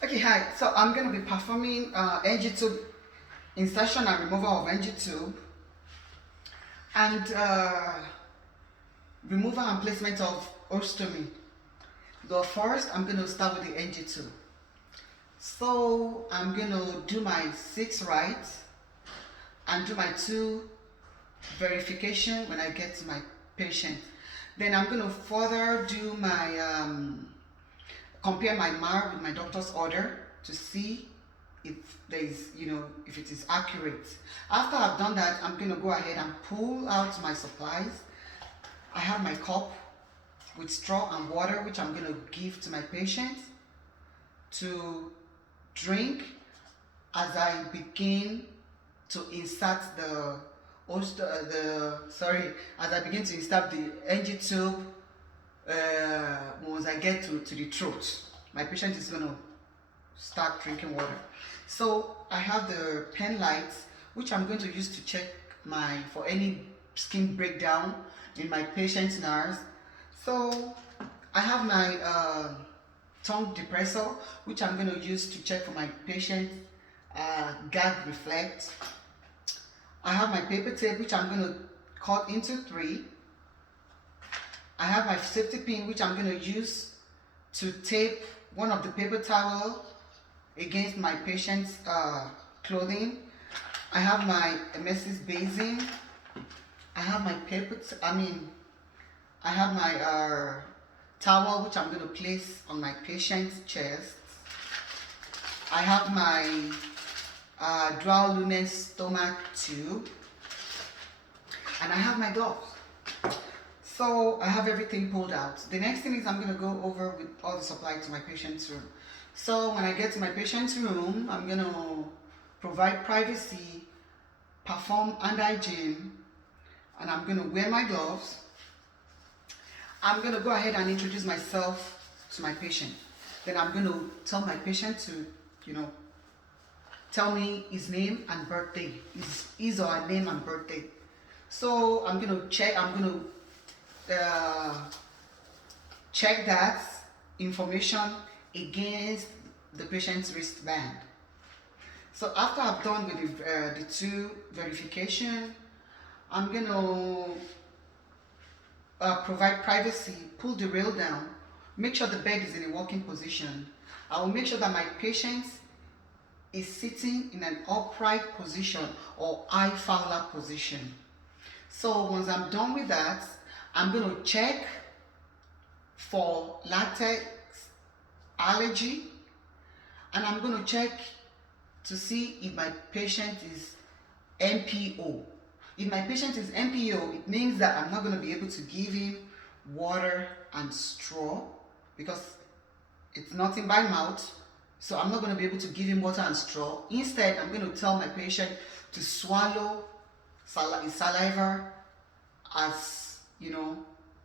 Okay, hi. So I'm going to be performing NG tube insertion and removal of NG tube and removal and placement of ostomy. But first, I'm going to start with the NG tube. So I'm going to do my 6 right and do my 2 verification when I get to my patient. Then I'm going to further do my compare my MAR with my doctor's order to see if there is, if it is accurate. After I've done that, I'm going to go ahead and pull out my supplies. I have my cup with straw and water, which I'm going to give to my patient to drink as I begin to insert as I begin to insert the NG tube. Once I get to the throat, my patient is going to start drinking water. So I have the pen lights, which I'm going to use to check for any skin breakdown in my patient's nerves. So I have my tongue depressor, which I'm going to use to check for my patient's gag reflex. I have my paper tape, which I'm going to cut into 3. I have my safety pin, which I'm going to use to tape one of the paper towel against my patient's clothing. I have my emesis basin. I have my I have my towel, which I'm going to place on my patient's chest. I have my dual lumen stomach tube, and I have my gloves. So I have everything pulled out. The next thing is I'm going to go over with all the supplies to my patient's room. So when I get to my patient's room, I'm going to provide privacy, perform hand hygiene, and I'm going to wear my gloves. I'm going to go ahead and introduce myself to my patient. Then I'm going to tell my patient to, tell me his name and birthday, his or her name and birthday. So I'm going to check that information against the patient's wristband. So after I've done with the 2 verification, I'm going to provide privacy, pull the rail down, make sure the bed is in a working position. I will make sure that my patient is sitting in an upright position or eye Fowler position. So once I'm done with that, I'm going to check for latex allergy, and I'm going to check to see if my patient is MPO. If my patient is MPO, it means that I'm not going to be able to give him water and straw because it's nothing by mouth. So I'm not going to be able to give him water and straw. Instead, I'm going to tell my patient to swallow saliva as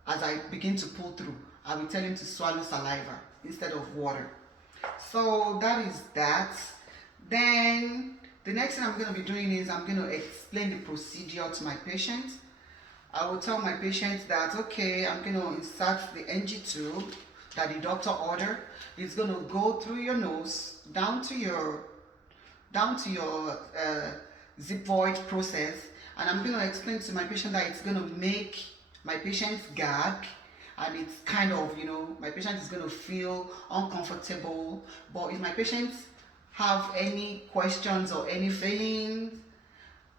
I begin to pull through. I will tell him to swallow saliva instead of water. So that is that. Then the next thing I'm going to be doing is I'm going to explain the procedure to my patient. I will tell my patient that, okay, I'm going to insert the NG tube that the doctor ordered. It's going to go through your nose down to your zip void process, and I'm going to explain to my patient that it's going to make my patient's gag, and it's kind of, my patient is going to feel uncomfortable. But if my patients have any questions or any feelings,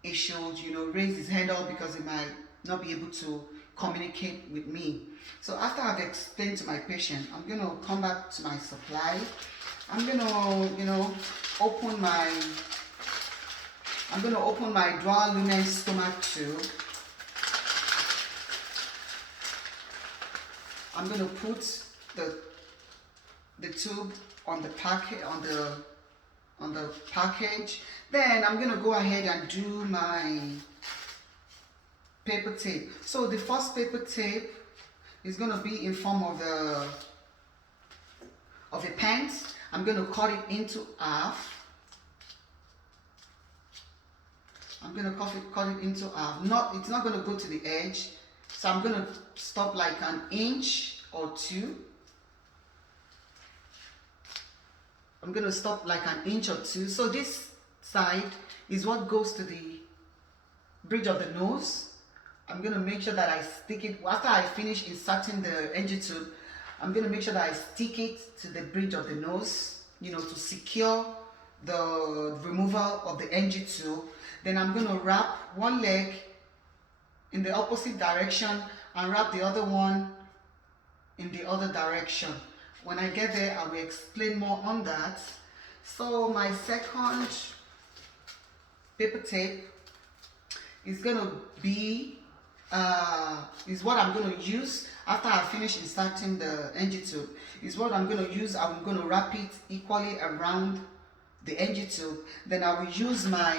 he should, raise his hand up because he might not be able to communicate with me. So after I've explained to my patient, I'm going to come back to my supply. I'm going to, open my dual lumen stomach tube. I'm going to put the tube on the package. Then I'm going to go ahead and do my paper tape. So the first paper tape is going to be in form of a pants. I'm going to cut it into half. I'm going to cut it into half. It's not going to go to the edge. So I'm going to stop like an inch or 2. I'm going to stop like an inch or two. So this side is what goes to the bridge of the nose. I'm going to make sure that I stick it, after I finish inserting the NG tube, I'm going to make sure that I stick it to the bridge of the nose, you know, to secure the removal of the NG tube. Then I'm going to wrap one leg in the opposite direction and wrap the other one in the other direction. When I get there, I will explain more on that. So my second paper tape is going to be is what I'm going to use after I finish inserting the NG tube. Is what I'm going to use. I'm going to wrap it equally around the NG tube. Then I will use my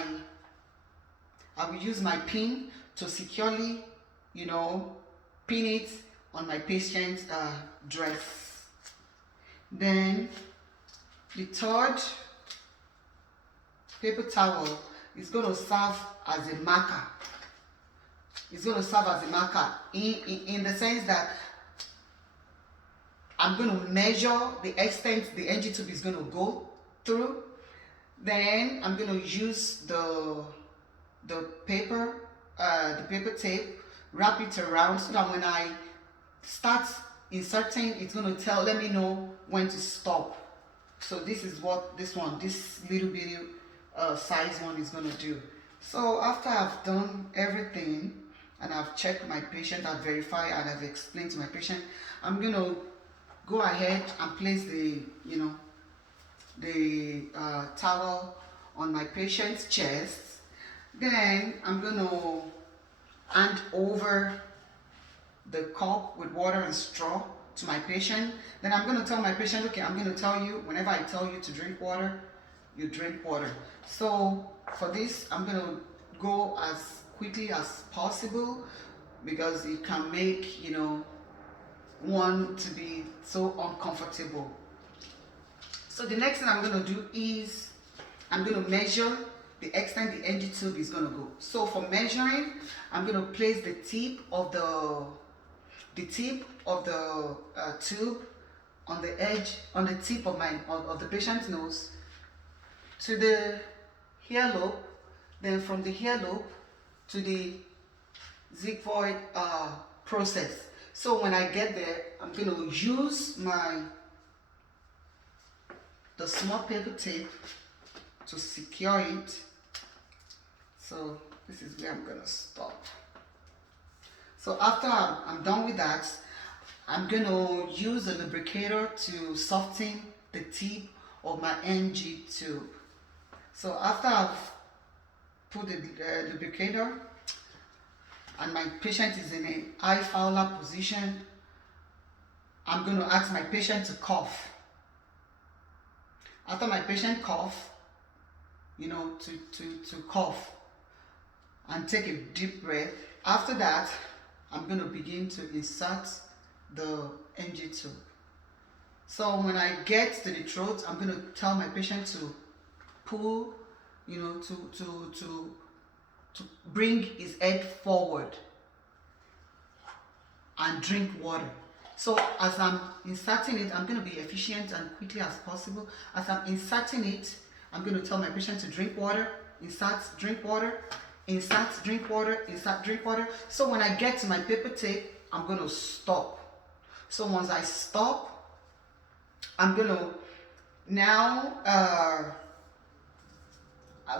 pin to securely, you know, pin it on my patient's dress. Then the third paper towel is going to serve as a marker. It's going to serve as a marker in the sense that I'm going to measure the extent the NG tube is going to go through. Then I'm going to use the paper tape, wrap it around so that when I start inserting, it's going to let me know when to stop. So this is what this little bitty size one is going to do. So after I've done everything and I've checked my patient, I've verified and I've explained to my patient, I'm going to go ahead and place the towel on my patient's chest. Then I'm going to hand over the cup with water and straw to my patient. Then I'm going to tell my patient, okay, I'm going to tell you, whenever I tell you to drink water, you drink water. So for this, I'm going to go as quickly as possible because it can make, you know, one to be so uncomfortable. So the next thing I'm going to do is I'm going to measure the extent the NG tube is going to go. So for measuring, I'm going to place the tip of the tube on the edge, on the tip of the patient's nose to the earlobe, then from the earlobe to the zigzag process. So when I get there, I'm going to use the small paper tape to secure it. So this is where I'm going to stop. So after I'm done with that, I'm going to use a lubricator to soften the tip of my NG tube. So after I've put the lubricator and my patient is in a high Fowler position, I'm going to ask my patient to cough. After my patient cough, you know, to cough and take a deep breath. After that, I'm going to begin to insert the NG tube. So when I get to the throat, I'm going to tell my patient to pull, you know, to bring his head forward and drink water. So as I'm inserting it, I'm going to be efficient and quickly as possible. As I'm inserting it, I'm going to tell my patient to drink water, insert, drink water, insert, drink water, insert, drink water. So when I get to my paper tape, I'm going to stop. So once I stop, I'm going to now,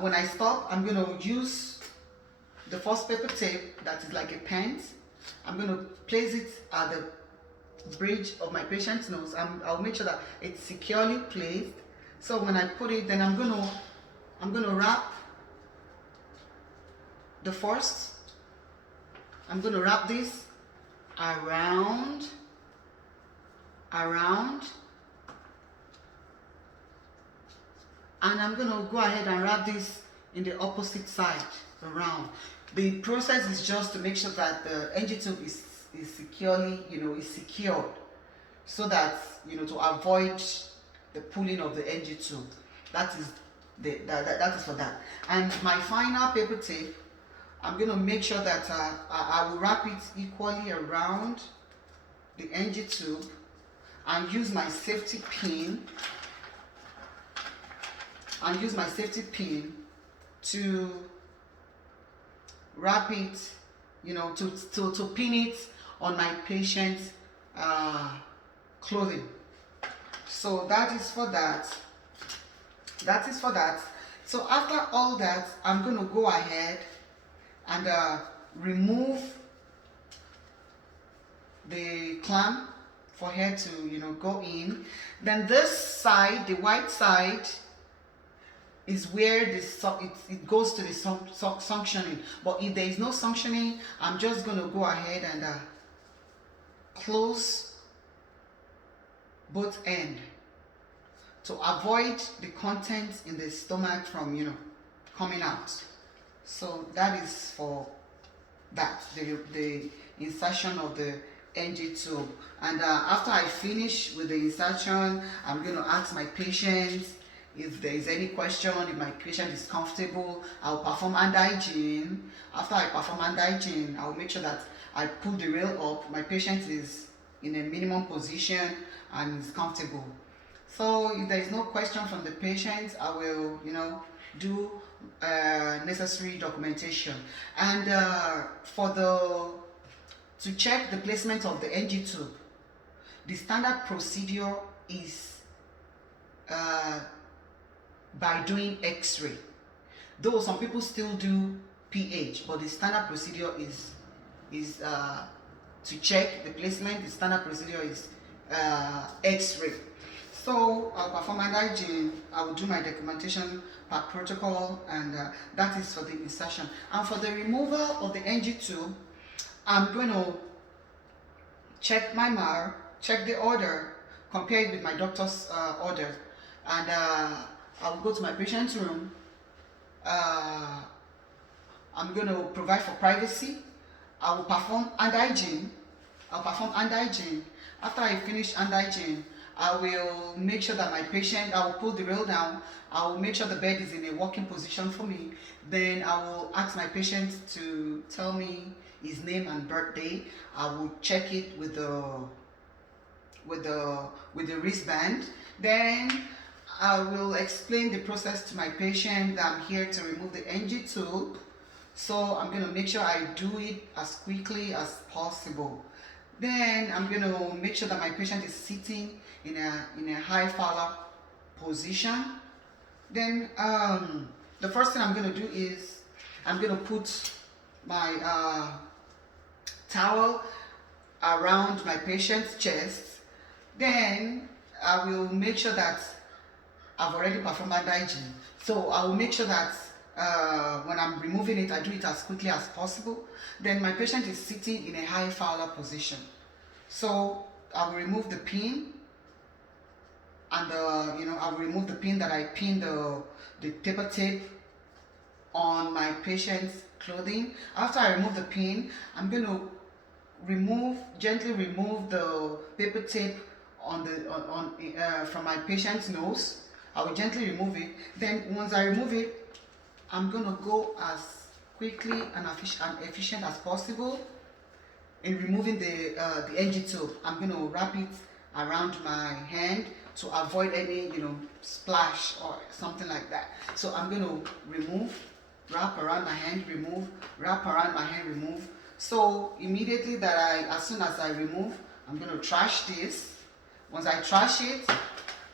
when I stop, I'm going to use the first paper tape that is like a pen. I'm going to place it at the bridge of my patient's nose. I'll make sure that it's securely placed. So when I put it, then I'm going to wrap the first. I'm going to wrap this around, and I'm going to go ahead and wrap this in the opposite side around. The process is just to make sure that the NG tube is securely, you know, is secured, so that, you know, to avoid the pulling of the NG tube. That is for that. And my final paper tape, I'm going to make sure that I will wrap it equally around the NG tube and use my safety pin and use my safety pin to wrap it, to pin it on my patient's clothing. So that is for that. So after all that, I'm going to go ahead and remove the clamp for her to go in. Then this side, the white side, is where it goes to the suctioning. But if there is no suctioning, I'm just going to go ahead and close both ends to avoid the contents in the stomach from coming out. So that is for that, the insertion of the NG tube. And after I finish with the insertion, I'm going to ask my patient if there is any question. If my patient is comfortable, I'll perform hand hygiene. After I perform hand hygiene, I'll make sure that I pull the rail up. My patient is in a minimum position and is comfortable. So if there is no question from the patient, I will do necessary documentation. And to check the placement of the NG tube, the standard procedure is by doing X-ray. Though some people still do pH, but the standard procedure is to check the placement. The standard procedure is X-ray. So I'll perform hand hygiene, I will do my documentation per protocol, and that is for the insertion. And for the removal of the NG tube, I'm going to check my MAR, check the order, compare it with my doctor's order, and I will go to my patient's room. I'm going to provide for privacy. I will perform hand hygiene. After I finish hand hygiene, I will make sure that my patient, I will pull the rail down. I will make sure the bed is in a working position for me. Then I will ask my patient to tell me his name and birthday. I will check it with the wristband. Then I will explain the process to my patient that I'm here to remove the NG tube. So I'm going to make sure I do it as quickly as possible. Then I'm going to make sure that my patient is sitting in a high Fowler position. Then the first thing I'm going to do is I'm going to put my towel around my patient's chest. Then I will make sure that I've already performed hand hygiene. So I will make sure that when I'm removing it, I do it as quickly as possible. Then my patient is sitting in a high Fowler position. So I will remove the pin, and I will remove the pin that I pinned the paper tape on my patient's clothing. After I remove the pin, I'm going to gently remove the paper tape from my patient's nose. I will gently remove it. Then once I remove it, I'm going to go as quickly and efficient as possible in removing the NG tube. I'm going to wrap it around my hand to avoid any splash or something like that. So I'm going to remove, wrap around my hand, remove, wrap around my hand, remove. So immediately as soon as I remove, I'm going to trash this. Once I trash it,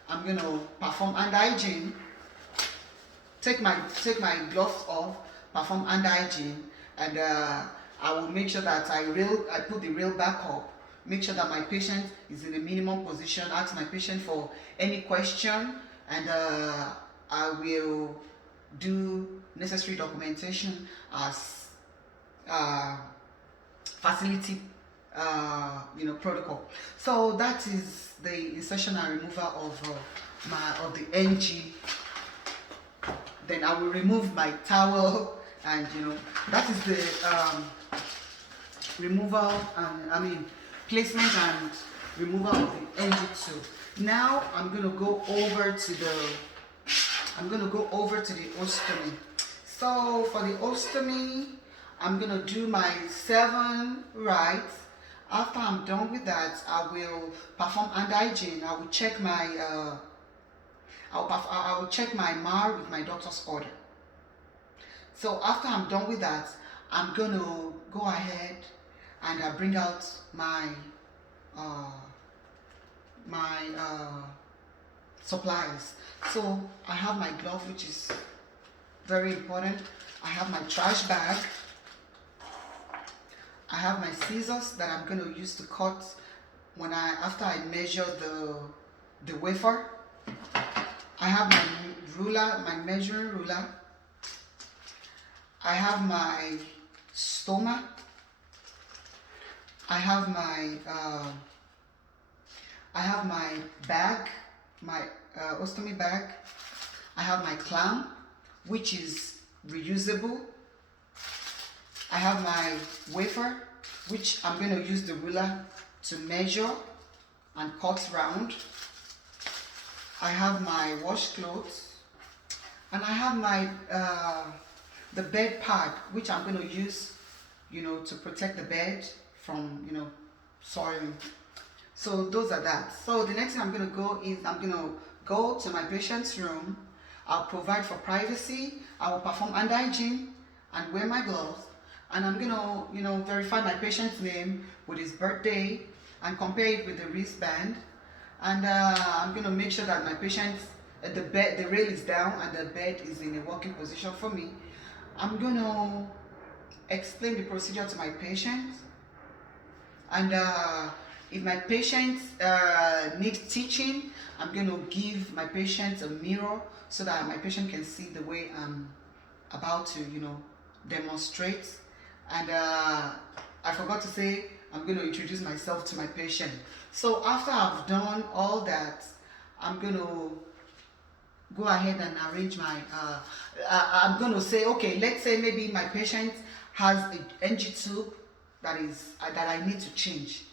I'm going to perform hand hygiene. Take my gloves off, perform hand hygiene, and I will make sure that I put the rail back up. Make sure that my patient is in a minimum position. Ask my patient for any question, and I will do necessary documentation as facility protocol. So that is the insertion and removal of the NG. Then I will remove my towel, and that is the removal and placement and removal of the NG tube. Now I'm going to go over to the ostomy. So for the ostomy, I'm going to do my 7 rights. After I'm done with that, I will perform hand hygiene. I will check my I will check my MAR with my doctor's order. So after I'm done with that, I'm going to go ahead and bring out my uh, supplies. So I have my glove, which is very important. I have my trash bag. I have my scissors that I'm going to use to cut after I measure the wafer. I have my ruler, my measuring ruler. I have my stoma. I have my bag, my ostomy bag. I have my clamp, which is reusable. I have my wafer, which I'm going to use the ruler to measure and cut round. I have my washcloths, and I have my the bed pad, which I'm going to use, to protect the bed from, soiling. So those are that. So the next thing I'm going to go is I'm going to go to my patient's room. I'll provide for privacy. I will perform hand hygiene and wear my gloves. And I'm going to, verify my patient's name with his birthday and compare it with the wristband. And I'm going to make sure that my patient's the rail is down and the bed is in a working position for me. I'm going to explain the procedure to my patient. And if my patient needs teaching, I'm going to give my patient a mirror so that my patient can see the way I'm about to, demonstrate. And I forgot to say, I'm going to introduce myself to my patient. So after I've done all that, I'm going to go ahead and arrange my, I'm going to say, okay, let's say maybe my patient has an NG tube that I need to change.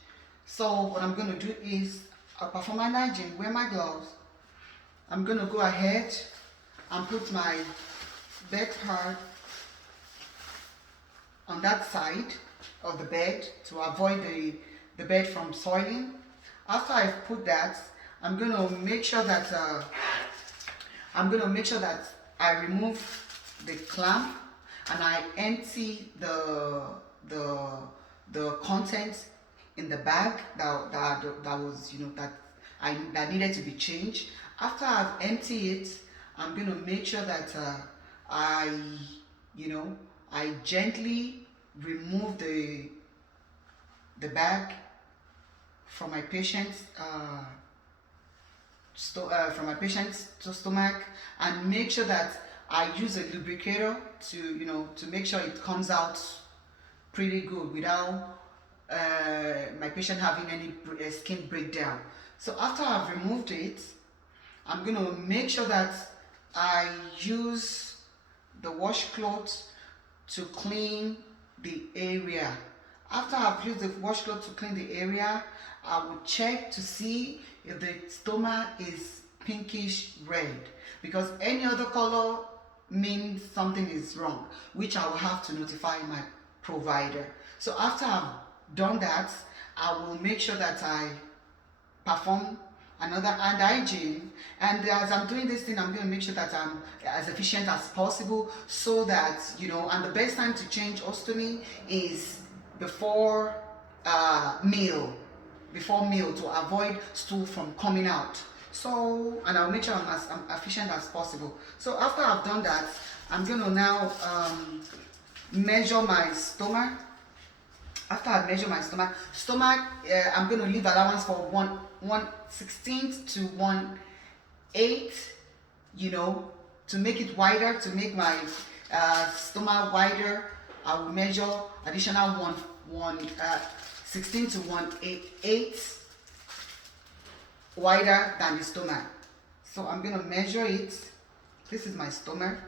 So what I'm going to do is I'll perform my hygiene, wear my gloves. I'm going to go ahead and put my bed pad on that side of the bed to avoid the bed from soiling. After I've put that, I'm going to make sure that I remove the clamp and I empty the contents in the bag that was that needed to be changed. After I've emptied it, I'm going to make sure that I gently remove the bag from my patient's stomach and make sure that I use a lubricator to make sure it comes out pretty good without my patient having any skin breakdown. So after I've removed it, I'm going to make sure that I use the washcloth to clean the area. After I've used the washcloth to clean the area, I will check to see if the stomach is pinkish red, because any other color means something is wrong, which I will have to notify my provider. So after I've done that, I will make sure that I perform another hand hygiene, and as I'm doing this thing, I'm going to make sure that I'm as efficient as possible, so that and the best time to change ostomy is before meal to avoid stool from coming out. So, and I'll make sure I'm as efficient as possible. So after I've done that, I'm going to now measure my stomach. After I measure my stomach, I'm going to leave allowance for 1/16 to 1/8, to make it wider, to make my stomach wider. I will measure additional 1/16 to 1/8 wider than the stomach. So I'm going to measure it. This is my stomach.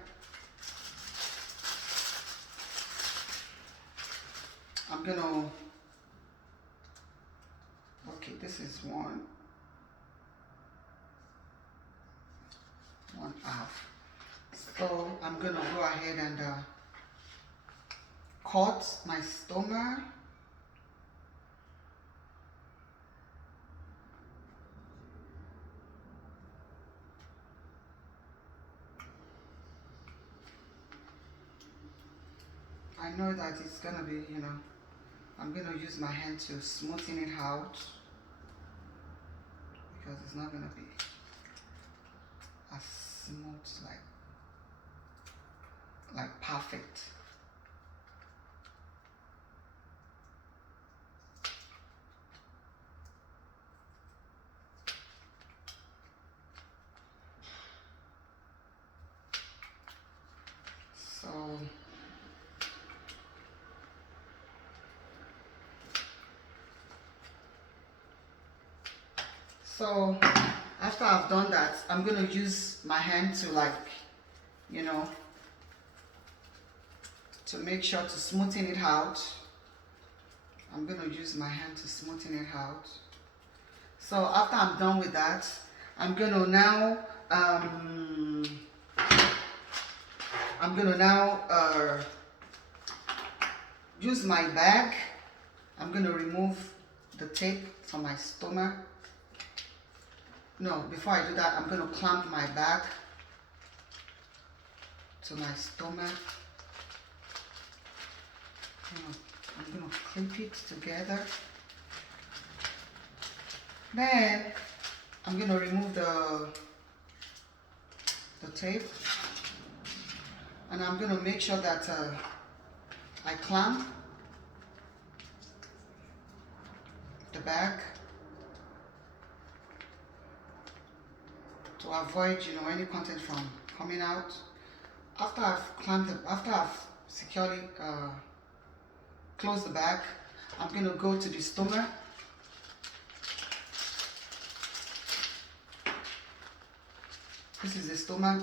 I'm going to, okay, this is 1/2. So I'm going to go ahead and cut my stomach. I know that it's gonna be, I'm gonna use my hand to smoothen it out, because it's not gonna be as smooth, like perfect. So after I've done that, I'm gonna use my hand to to make sure to smoothen it out. I'm gonna use my hand to smoothen it out. So after I'm done with that, I'm gonna now use my bag. I'm gonna remove the tape from my stomach. No, before I do that, I'm gonna clamp my bag to my stomach. I'm gonna clip it together. Then I'm gonna remove the tape, and I'm gonna make sure that I clamp the bag to avoid any content from coming out. After I've clamped it, after I've securely closed the bag, I'm gonna go to the stomach. This is the stomach,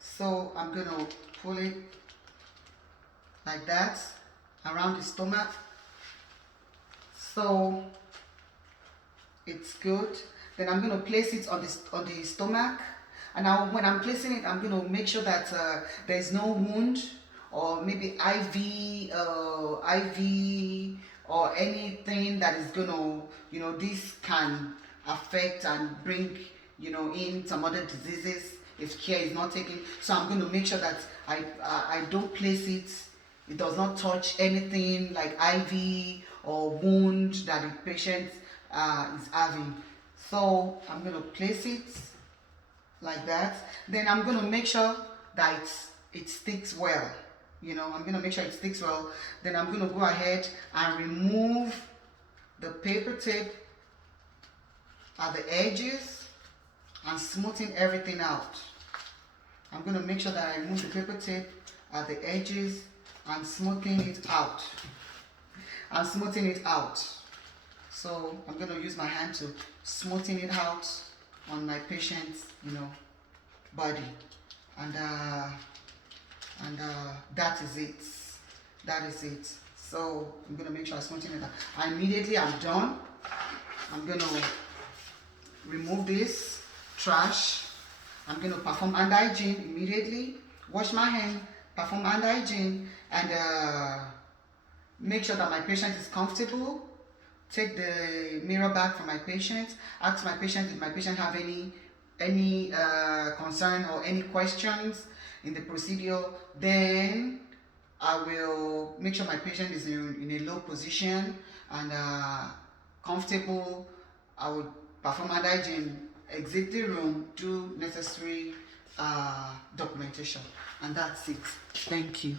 so I'm gonna pull it like that around the stomach, so it's good. Then I'm gonna place it on the stomach, and now when I'm placing it, I'm gonna make sure that there's no wound, or maybe IV or anything that is gonna, this can affect and bring in some other diseases if care is not taken. So I'm going to make sure that I don't place it. It does not touch anything like IV or wound that the patient is having. So I'm going to place it like that. Then I'm going to make sure that it sticks well. I'm going to make sure it sticks well. Then I'm going to go ahead and remove the paper tape at the edges and smoothing everything out. I'm going to make sure that I remove the paper tape at the edges and smoothing it out. So I'm going to use my hand to smoothen it out on my patient's, body, and that is it. So I'm going to make sure I smoothen it out. And immediately I'm done, I'm going to remove this trash. I'm going to perform hand hygiene immediately, wash my hand, perform hand hygiene, and make sure that my patient is comfortable. Take the mirror back from my patient, ask my patient if my patient have any concern or any questions in the procedure. Then I will make sure my patient is in a low position and comfortable. I will perform hand hygiene, exit the room, do necessary documentation, and that's it. Thank you.